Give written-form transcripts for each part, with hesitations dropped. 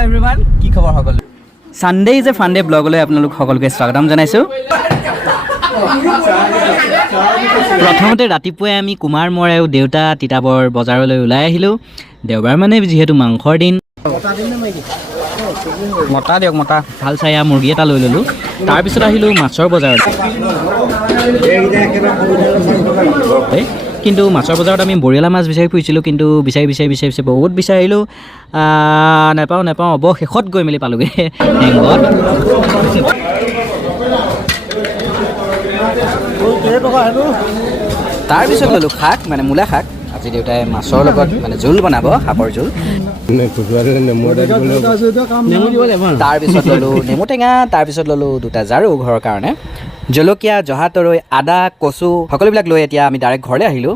Hello' everyone, কি খবৰ সকলো? সানডে ইজ এ ফানডে ব্লগলৈ আপোনালোক সকলোকে স্বাগতম জনাইছোঁ। প্ৰথমতে ৰাতিপুৱাই আমি কুমাৰ মোৰ আৰু দেউতা তিতাবৰ বজাৰলৈ ওলাই আহিলোঁ। দেওবাৰ মানে যিহেতু মাংসৰ দিন। মতা দিয়ক মতা। ভাল চাই মুৰ্গী এটা লৈ ল'লোঁ। তাৰপিছত আহিলোঁ মাছৰ বজাৰত। কিন্তু মাছৰ বজাৰত আমি বৰিয়লা মাছ বিচাৰি ফুৰিছিলোঁ, কিন্তু বিচাৰি বহুত বিচাৰিলোঁ, নাপাওঁ। অৱশেষত গৈ মেলি পালোঁগৈ হেংগত। তাৰপিছত ল'লোঁ শাক, মানে মূলা শাক। আজি দেউতাই মাছৰ লগত মানে জোল বনাব, শাকৰ জোল। তাৰপিছত ল'লোঁ নেমু টেঙা, তাৰপিছত ল'লোঁ 2টা ঝাৰু ঘৰৰ কাৰণে, জলকীয়া, জহা তৰৈ, আদা, কচু সকলোবিলাক লৈ এতিয়া আমি ডাইৰেক্ট ঘৰলৈ আহিলোঁ।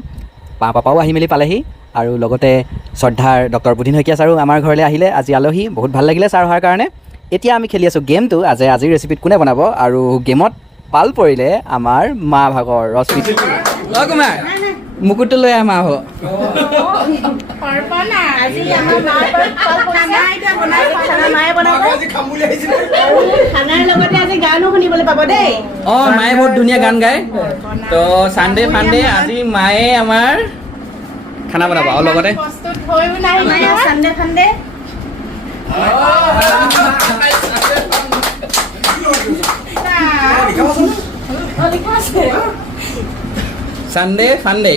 পাপাও আহি মেলি পালেহি আৰু লগতে শ্ৰদ্ধাৰ ডক্টৰ বুধিন শইকীয়া ছাৰো আমাৰ ঘৰলৈ আহিলে আজি আলহী। বহুত ভাল লাগিলে ছাৰ অহাৰ কাৰণে। এতিয়া আমি খেলি আছোঁ গেমটো। আজিৰ ৰেচিপিত কোনে বনাব, আৰু গেমত পাল পৰিলে আমাৰ মা ভাগৰ ৰশ্মিত। কুমাৰ মুকুটটো লৈ আহ মা ভাগ। অঁ, মায়ে বহুত ধুনীয়া গান গায়। তো চানডে ফানডে আজি মায়ে আমাৰ খানা বনাব আৰু লগতে চানডে ফানডে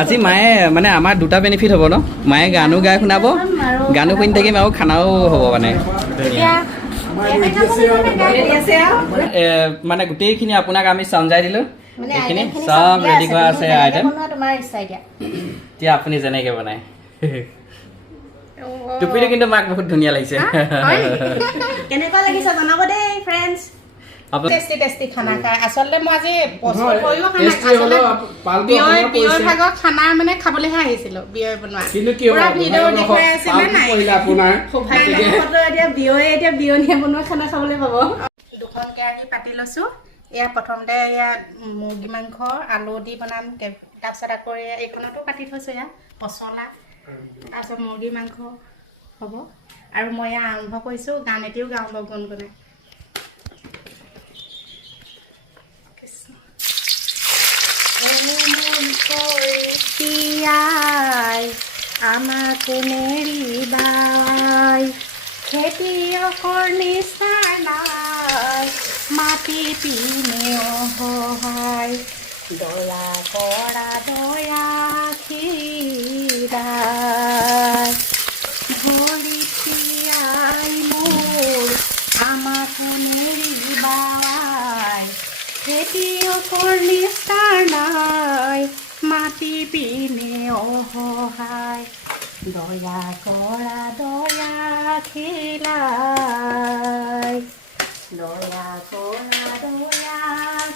আজি মায়ে মানে আমাৰ 2টা বেনিফিট হ'ব ন। মায়ে গানো গাই শুনাব, গানো শুনি থাকিম আৰু খানাও হ'ব মানে। মানে গোটেইখিনি আপোনাক আমি চমজাই দিলোঁ। এইখিনি চব ৰেডি কৰা আছে আইটেম। এতিয়া আপুনি যেনেকৈ বনায়। টুপিটো কিন্তু মাক বহুত ধুনীয়া লাগিছে। কেনেকুৱা লাগিছে জনাব দেই ফ্ৰেণ্ডছ। টেষ্টি খানা খাই আচলতে মই আজি পচন্দ কৰিও বিয়ৰ ভাগৰ খানা মানে খাবলৈহে আহিছিলো। বিয়ৰ বনোৱা পুৰা ভিডিঅ' দেখুৱাই আছিলে নাই এতিয়া বিয়নীয়ে বনোৱা খানা খাবলৈ পাব। 2খন কেৰাহী পাতি লৈছোঁ। এয়া প্ৰথমতে এয়া মুৰ্গী মাংস আলু দি বনাম, তাৰপিছত আকৌ এইখনতো কাটি থৈছোঁ এয়া পচলা, তাৰপিছত মুৰ্গী মাংস হ'ব। আৰু মই এয়া আৰম্ভ কৰিছোঁ, গান এটিও গাওঁ বাৰু গুণগুণাই। আমাকে নেৰিবাই খেতিয়কৰ নিচাৰ নাই, মাটি পিনে অসহায় দয়া কৰা দয়াশীৰাই ভৰিত তিয়াই মোৰ আমাকে নেৰিবাই খেতিয়কৰ নিচাৰ নাই, মাটি পিনে অসহায় দয়া কৰা দয়াশীলাই দয়া কৰা দয়াশীলাই।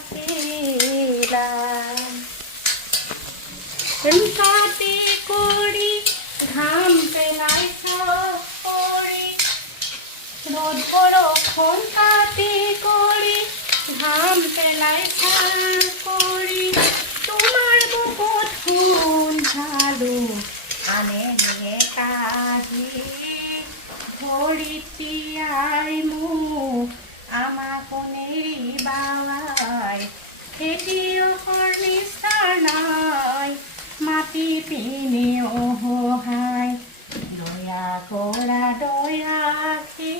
কাটি কৰি ঘাম পেলাই কৰি ৰ'দ বৰষুণ কাটি কৰি ঘাম পেলাই কৰি তোমাৰ বুকুত সোণ ঢালো আনে কাহি ভৰিত তিয়াই মোক আমাক নেৰিবাই খেতিয়কৰ নিচাৰ নাই, মাটি পিনে অসহায় দয়া কৰা দয়াশীলাই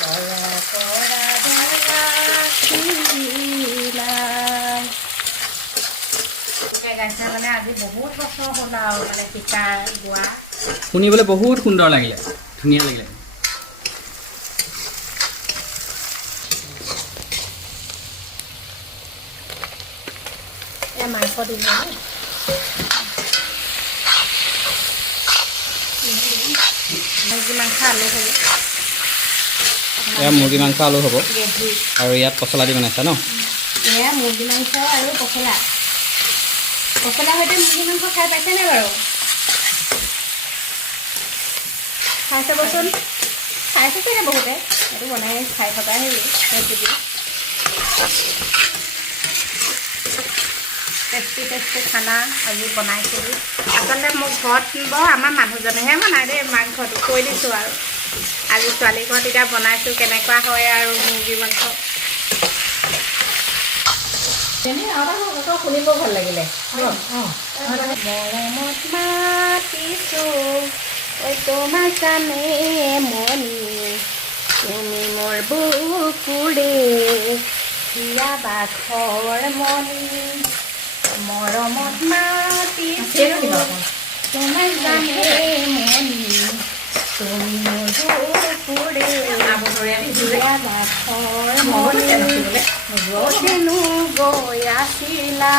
দয়া কৰা দয়াশীলাই। গাইছে মানে আজি বহুত বছৰ হ'ল আৰু মানে শিকা গোৱা। শুনিবলৈ বহুত সুন্দৰ লাগিলে, ধুনীয়া লাগিলে। মাংস দিলোঁ মুৰ্গী মাংস আলু হ'ব। এয়া মুৰ্গী মাংস আলু হ'ব আৰু ইয়াত পচলা দি বনাইছা ন? এয়া মুৰ্গী মাংস আৰু পচলা সৈতে মুৰ্গী মাংস খাই পাইছেনে বাৰু? খাই চাবচোন। খাইছে চাগে বহুতে, এইটো বনাই খাই থকাই ৰেচিপি। টেষ্টি টেষ্টি খানা আজি বনাইছিলোঁ আচলতে মোক ঘৰত বাৰু আমাৰ মানুহজনেহে বনাই দেই মাংসটো কৈ দিছোঁ আৰু আজি ছোৱালী ঘৰত এতিয়া বনাইছোঁ কেনেকুৱা হয় আৰু মুৰ্গী মাংস শুনিব ভাল লাগিলে মৰমত মাতিছোঁ ঐ তোমাক জানে মনি তুমি মোৰ বুকুৰে হিয়া বাখৰ মনি মৰমত মাতিছোঁ তোমাক জানে মনি তুমি মোৰ বুকুৰে হিয়া বাখৰ মনি যেনো গৈ আছিলা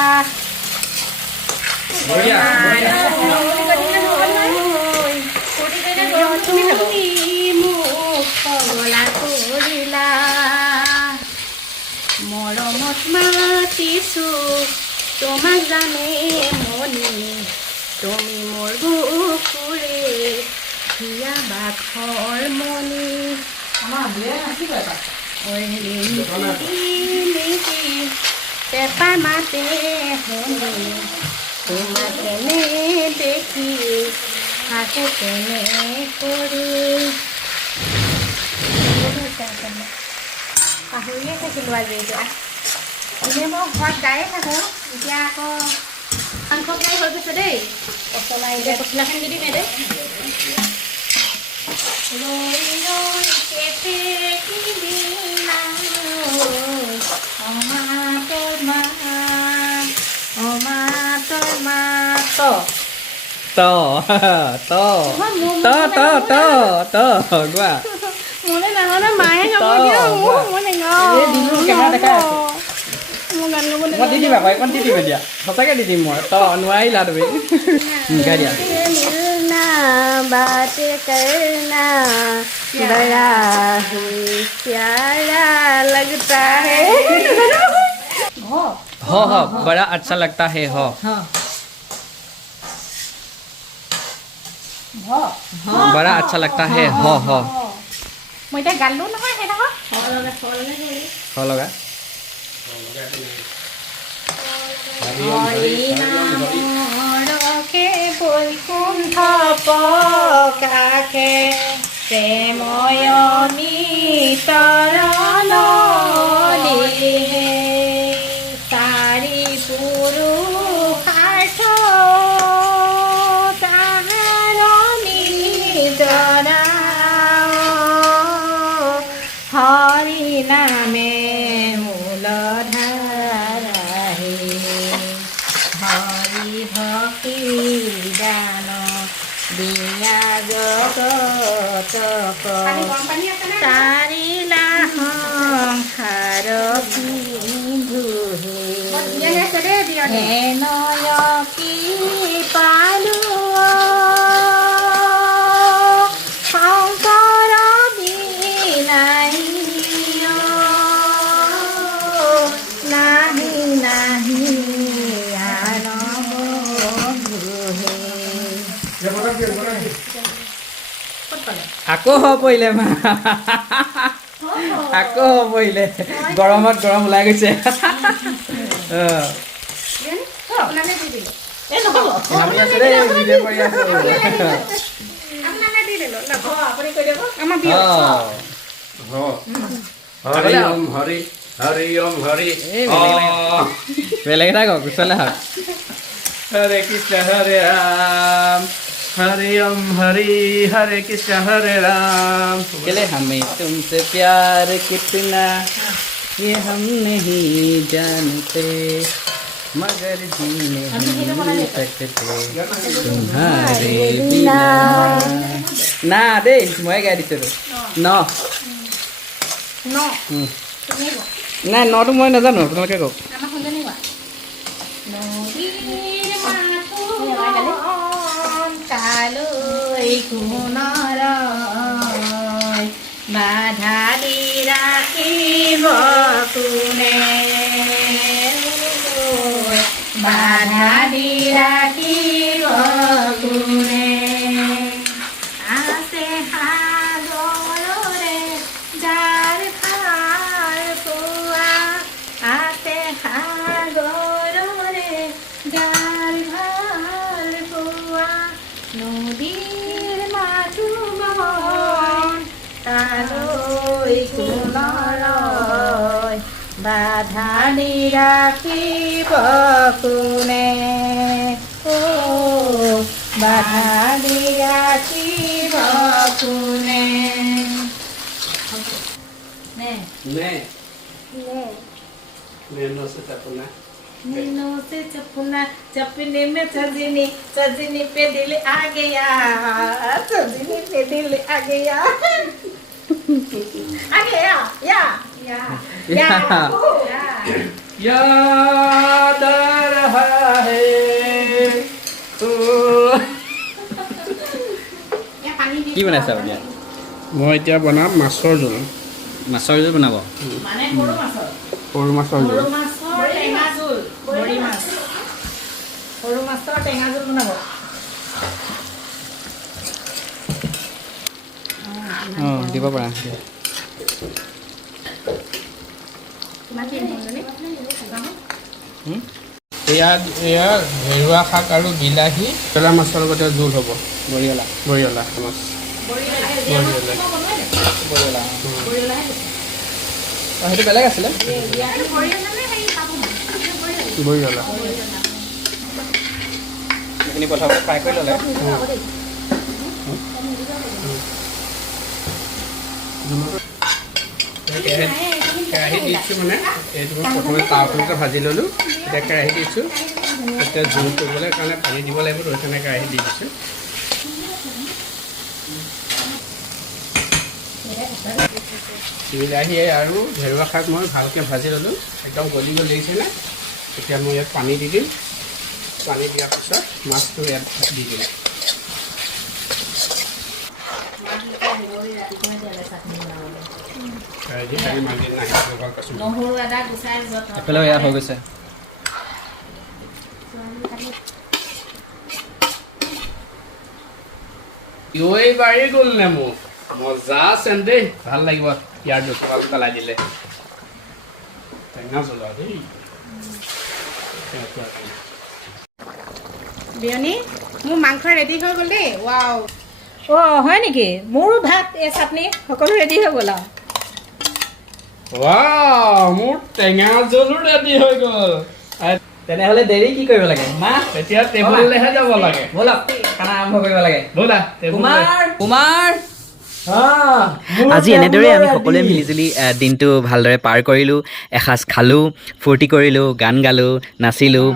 মৰমত মাতিছোঁ তোমাক জানে মনি তুমি মোৰ বুকুৰে হিয়া বাখৰ মনি পেপা মাতে শুনি তোমাক কেনে দেখি হাতে কেনে কৰি পাহৰিয়ে থাকিলোঁ আজি এতিয়া এনেই মই ঘৰত গায়ে থাকোঁ এতিয়া আকৌ মাংস ফ্ৰাই হৈ গৈছে দেই পচলা এতিয়া পচলাখিনি যদি নেদে ৰৈ ৰৈ কেতেকীবিলা অমাতৰ মা অমাতৰ মা গোৱা মোলে নাগানে মায়ে গাব দিয়া মই নাগাওঁ মোৰ গান গাব মই দি দিবা এখন দি দিবা দিয়া সঁচাকৈ দি দিম মই নোৱাৰিলা তুমি গাই দিয়া मिलना बात करना बड़ा ही प्यारा लगता है हो बड़ा अच्छा लगता है हो बड़ा अच्छा लगता है हो মই এতিয়া গালো নহয় সেইডোখৰ हो लगा মৰকে বৈকুণ্ঠ পকাকে প্ৰেময়নী তৰণলিহে চাৰি পুৰুষাৰ্থ তাহাৰণী জনা হৰি নামে মূলধাৰাহে হৰি ভক্তি দান দিয়া জগত তাৰিলা সংসাৰ সিন্ধুহে হেনয় কি পালো শংকৰ বিনাই নাহি নাহি আকৌ হ পৰিলে মা আকৌ হ পৰিলে গৰমত গৰম ওলাই গৈছে ভাবি আছো দেই ভিডিঅ' কৰি আছো হৰি ওম হৰি হৰি ওম হৰি বেলেগ এটা কওক পিছলে হওক হৰে কৃষ্ণ হৰে ৰাম हरि ओम हरि हरे कृष्ण हरे राम केले हमें तुमसे प्यार कितना ये हम नहीं जानते मगर जीने नहीं सकते तुम्हारे बिना ना दे मैं गाय दिसे न নাই নটো মই নাজানো আপোনালোকে কওক কালৈ কোনৰ বাধা দি ৰাখিব কোনে বাধা দি ৰাখিব কোনে আছে সাগৰৰে যাৰ খাৰ পোৱা আছে সাগৰৰে বাধা নিৰাখিব কোনে ও বাধা নিৰাখিব কোনে নে নে no se tapona नीनो से चपना चपने में सजनी सजनी पे दिल आ गया सजनी पे दिल आ गया या याद आ रहा है কি বনাইছা এতিয়া মই এতিয়া বনাম মাছৰ জোল মাছৰ জোল বনাব মানে সৰু মাছৰ সৰু মাছৰ জোল টেঙা জোল বৰি মাছ সৰু মাছৰ টেঙা জোল বনাব অঁ দিব পাৰা এয়া ঘেৰুৱা শাক আৰু বিলাহী পেলা মাছৰ লগতে জোল হ'ব বৰিয়লা বৰিয়লা মাছ সেইটো বেলেগ আছিলে বৰিয়লা সেইখিনি প্ৰথমতে ফ্ৰাই কৰি ল'লে কেৰাহী দিছোঁ মানে এইটো মই প্ৰথমে তাৱাখনতে ভাজি ল'লোঁ এতিয়া কেৰাহী দিছোঁ এতিয়া জোল কৰিবলৈ কাৰণে পানী দিব লাগিব তো সেইকাৰণে কেৰাহী দি দিছোঁ বিলাহী আৰু ঘেৰুৱা শাক মই ভালকৈ ভাজি ল'লোঁ একদম গলি লাগিছেনে এতিয়া মই ইয়াত পানী দি দিম পানী দিয়াৰ পিছত মাছটো ইয়াত দি দিম নহৰু আদা গুচাই এফালে এয়া হৈ গৈছে বাঢ়ি গ'ল নে মোক মজা আছে দেই ভাল লাগিব ইয়াৰ জোপাল পেলাই দিলে টেঙা জ্বলা দেই বিয়নী মোৰ মাংস ৰেডি হৈ গ'ল দেই ৱাও অঁ হয় নেকি মোৰো ভাত এই চাটনি সকলো ৰেডি হৈ গ'ল আৰু মোৰ টেঙা জোলো ৰেডি হৈ গ'ল তেনেহ'লে দেৰি কি কৰিব লাগে মা এতিয়া টেবুললৈহে যাব লাগে ব'লক খানা আৰম্ভ কৰিব লাগে ব'লা কুমাৰ আজি এনেদৰে আমি সকলোৱে মিলিজুলি দিনটো ভালদৰে পাৰ কৰিলোঁ এসাঁজ খালোঁ ফূৰ্তি কৰিলোঁ গান গালোঁ নাচিলোঁ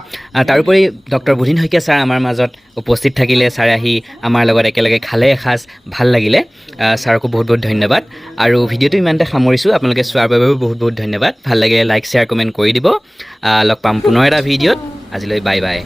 তাৰোপৰি ডক্টৰ বুধিন শইকীয়া ছাৰ আমাৰ মাজত উপস্থিত থাকিলে ছাৰে আহি আমাৰ লগত একেলগে খালে এসাঁজ ভাল লাগিলে ছাৰকো বহুত বহুত ধন্যবাদ আৰু ভিডিঅ'টো ইমানতে সামৰিছোঁ আপোনালোকে চোৱাৰ বাবেও বহুত বহুত ধন্যবাদ ভাল লাগিলে লাইক শ্বেয়াৰ কমেণ্ট কৰি দিব লগ পাম পুনৰ এটা ভিডিঅ'ত আজিলৈ বাই বাই